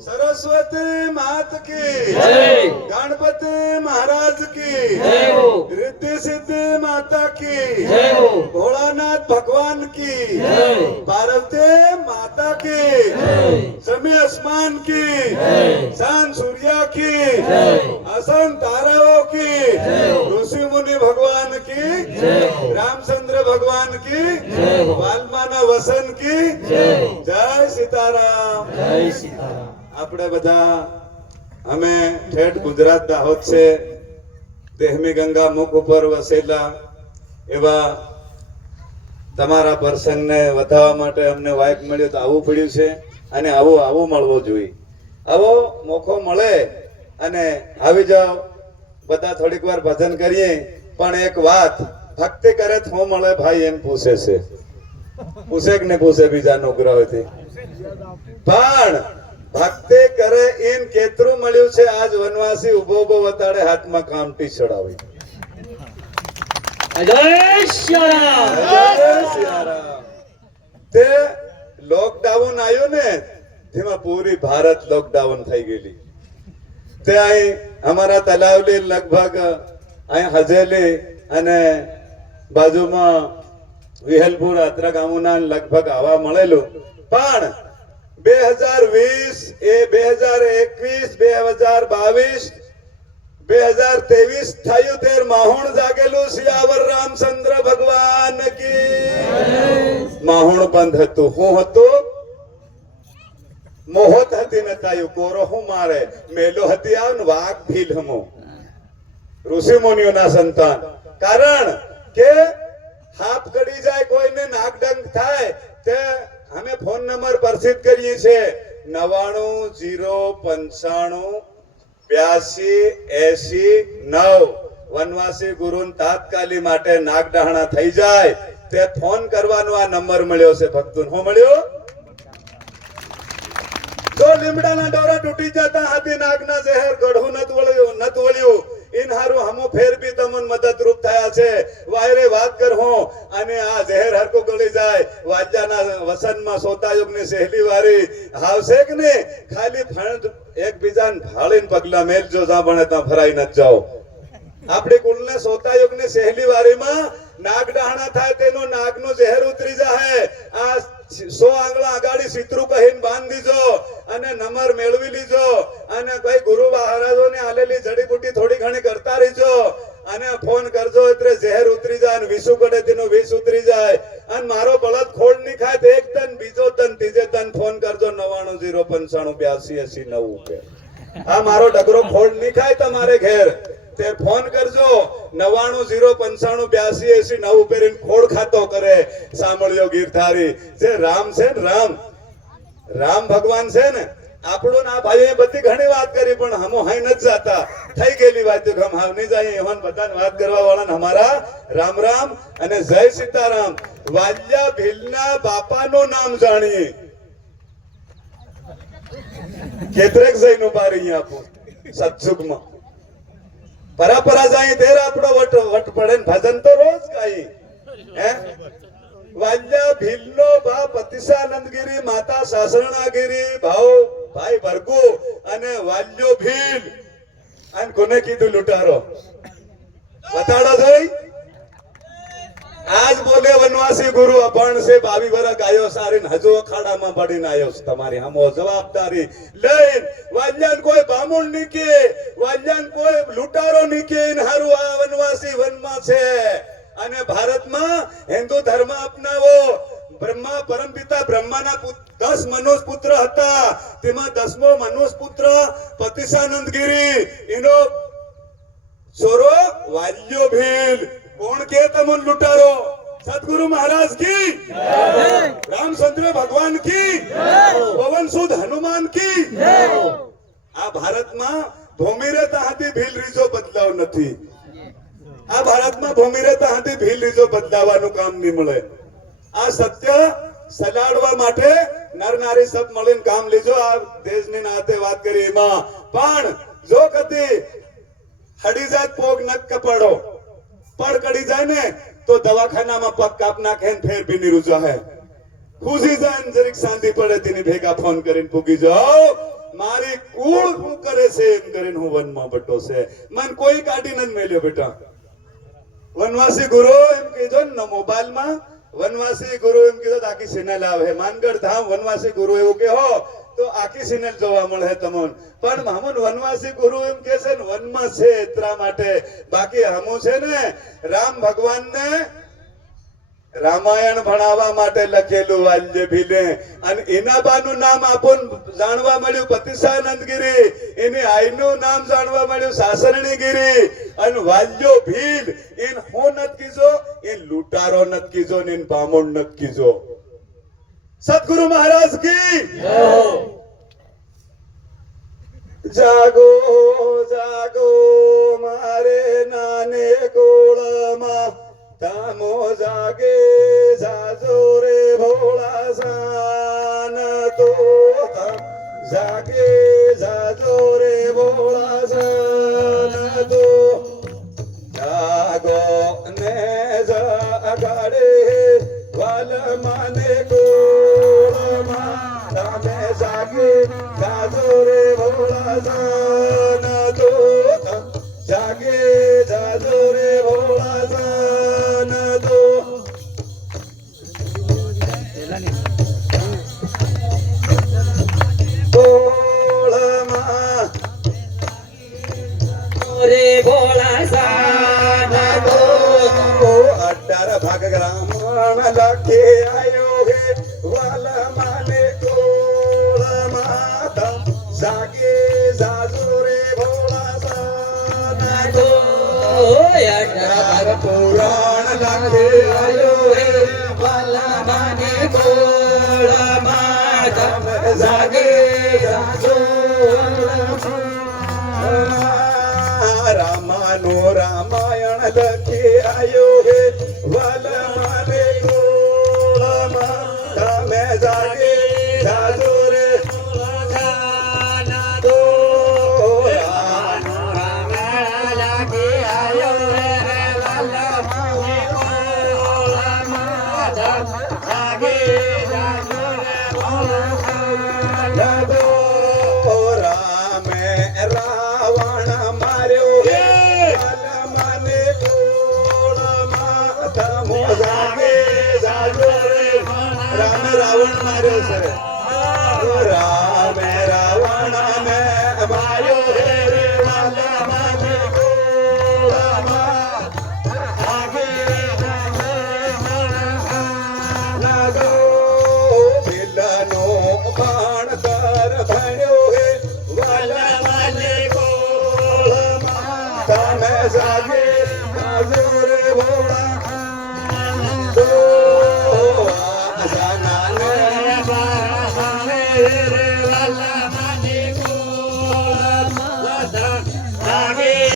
सरस्वती मात की, गणपति महाराज की, रिद्धि सिद्धि माता की, भोलानाथ भगवान की, पार्वती माता की, समी आसमान की, चांद सूर्या की, असन ताराओं की, ऋषि मुनि भगवान की, रामचंद्र भगवान की, वाल्माना वसन की, जय सीताराम। जय सीताराम। આપણે બધા અમે ઠેઠ ગુજરાત દાહોદ છે દેહમી ગંગા મુખ ઉપર વસેલા એવા તમારા પ્રસંગને વધારવા માટે અમને વાયક મળ્યો તો આવવું પડ્યું છે અને આવું મળવો જોઈએ। આવો મોકો મળે અને આવી જાઓ બધા થોડીક વાર ભજન કરીએ પણ એક વાત ભક્તિ કરે તો હું મળે ભાઈ એમ પૂછે છે પૂછે કે નહીં પૂછે બીજા નોકરાઓથી પણ ભક્તિ કરે એમ કેતરું મળ્યું છે આજ વનવાસી ઉભો વતાડે હાથમાં કામટી ચડાવી જય સિયારામ। તે લોકડાઉન આવ્યું ને તેમાં પૂરી ભારત લોકડાઉન થઈ ગયેલી તે અહીં અમારા તલાવલી લગભગ અહીં હજેલી અને બાજુમાં વિહલપુર આત્રા ગામોના લગભગ આવા મળેલું પણ 2020 એ 2021 2022 2023 થયું તેર માહોણ જાગેલું સિયાવર રામચંદ્ર ભગવાન की માહોણ બંધ હતું હું હતું મોહત હતી નતાયું કોરો હું મારે મેલો હતી આવ ને વાઘ ભીલ હમો ઋષિ મુનિઓના સંતાન કારણ કે હાપ કડી જાય કોઈને નાગડંગ થાય તે અમે ફોન નંબર પ્રસિદ્ધ કરીએ છે 99 વનવાસી ગુરુ તાત્કાલિક માટે નાગડાહણા થઈ જાય તે ફોન કરવાનો આ નંબર મળ્યો છે ભક્તો હું મળ્યો જો લીમડાના ડોરા તૂટી જતા હાથી નાગના ઝેર ગઢું નત વળ્યું इन हारू हमो फेर भी तमन मदद रूप थया छे वायरे बात कर हो अने आ जहर हर को गली जाए वाजाना वसन में सोता युग ने सहेली वारी हावसे के ने खाली फण एक बीजान भाळीन पगला मेल जो जा बने ता फराई न जाओ आपड़ी कुल ने सोता युग ने सहेली वारी में नाग डाहना थाय तेनो नाग नो जहर उतरी जाए आ 100 आंगळा आगाड़ी सितरू कहीन बांध दीजो અને નંબર મેળવી લીજો અને ભાઈ ગુરુ મહારાજોને આલેલી જડીબુટી થોડી ઘણી કરતા રહીજો અને ફોન કરજો એટલે ઝેર ઉતરી જાય અને વિસુ પડે તેનો વિષ ઉતરી જાય અને મારો બળદ ખોડ ની ખાય તો એક તન બીજો તન ત્રીજે તન ફોન કરજો 99055889 આ મારો ડગરો ખોડ ની ખાય તમારે ઘેર તે ફોન કરજો 99055889 પેરીન ખોડ ખાતો કરે સાંભળ્યો ગીરધારી જે રામ છે ને રામ भगवान से ने આપણો ના ભાઈએ બધી ઘણી વાત કરી પણ હમો હાઈ ન જાતા થઈ ગયેલી વાત તો હમ હાવ નહીં જાય એવન બધાને વાત કરવા વાળા અમારા રામ રામ અને જય સીતારામ વાલ્યા ભીલના બાપાનું નામ જાણીએ કેતરેક જઈનું પારી આપો સત્સુગમાં પરાપરા જાય તેર આપણો વટ પડે ભજન તો રોજ ગાઈ હે वाल्या भीलनो बा पतिसानंदगिरी माता सासरणागिरी भाई भरगु अने वाल्यो भील अन कोने कीधु लुटारो बताड़ो जोई आज बोले वनवासी गुरु अपण से 22 वर्ष आयो सारीन हजो अखाड़ा में पड़ीन आयो तुम्हारी हमो जवाबदारी लेन वाल्यान कोई बामुण नी के वाल्यान कोई लुटारो नी के इन हारू आ वनवासी वनमा छे અને ભારતમાં હિન્દુ ધર્મ અપનાવો બ્રહ્મા પરમપિતા બ્રહ્માના 10 મનુષ્ય પુત્ર હતા તેમાં 10મો મનુષ્ય પુત્ર પતિસાનંદગીરી એનો છોરો વાલ્યો ભીલ કોણ કે તમન લૂટારો सतगुरु महाराज की जय रामचंद्र भगवान की जय पवन सुद हनुमान की जय आ भारत में भूमि रहता हाथी भील रीजो बदलाव नहीं आ भारत में भूमि रहता हाथी भील रीजो बदलावानुं काम नहीं मळे आ सत्य सलाडवा माटे नर नारी सब मळीने काम लीजो आ देशनी नाते વાત કરી એમાં પણ જો કદી હડી જાત પોગ નક કપડો પડ કડી જાય ને तो दवाखाना में पग काप नाखे फेर भी नहीं रुजा है ખુશી જાય ને જરીક શાંતિ પડે તેની ભેગા ફોન કરીને પૂગી જાઓ મારી કુળ શું કરે છે એમ કરીને હું વનમાં બટો છે મન કોઈ કાઢી નથી મેલ્યો બેટા વનવાસી ગુરુ એમ કીધો ને મોબાઈલમાં વનવાસી ગુરુ એમ કીધો આખી સિનેલ આવે માનગઢ ધામ વનવાસી ગુરુ એવું કે હો તો આખી સિનેલ જોવા મળે તમને પણ મામુન વનવાસી ગુરુ એમ કે છે ને વનમાં છે એટલા માટે બાકી હમું છે ને રામ ભગવાનને રામાયણ ભણાવવા માટે લખેલું વાલ્ય ભીલે અને એના બાનું નામ આપણ જાણવા મળ્યું પતિસાનંદગીરી એની આઈનું નામ જાણવા મળ્યું સાસરણીગીરી અને વાલ્યો ભીલ એન હો નત કીજો એન લૂંટારો નત કીજો ને એન બામણ નત કીજો સદગુરુ મહારાજ કી જાગો જાગો મારે નાને ગોળમાં તામો જાગે જાજો રે ભોળા સાન તો જાગે જાજો રે ભોળા સાન તો જાગો ને જાગાડે વાલ માને ગોળમાં તામે જાગે જાજો રે ભોળા સાન તો જાગે જાજો રે ભોળા સાન તો ભોળામાં રે ભોળા સાન તો 18 ભાગ ગ્રામણ લખે આયો હે વાલા માને ગોળમાં તમ જાગે જાજો રે ભોળા સાન તો પુરાણ લખે આયો હે વાલા માને ગોળમાં તમ જાગે જાજો રામાનો રામાયણ લખે આયો હે વાલા માને ગોળમાં તમે જાગે જાજો રે સાન તો રામે રાવણ માર્યો હે વાલા માને ગોળમાં તમે જાગે જાજો રે રામે રાવણ માર્યો છે રામે રાવણ ને માર્યો હે વાલા માને ગોળમાં જાગે જાજો બિલનો બાણ કર ભણ્યો હે વાલા માને ગોળમાં તમે જાગે જાજો રે ભોળા તો આસના ને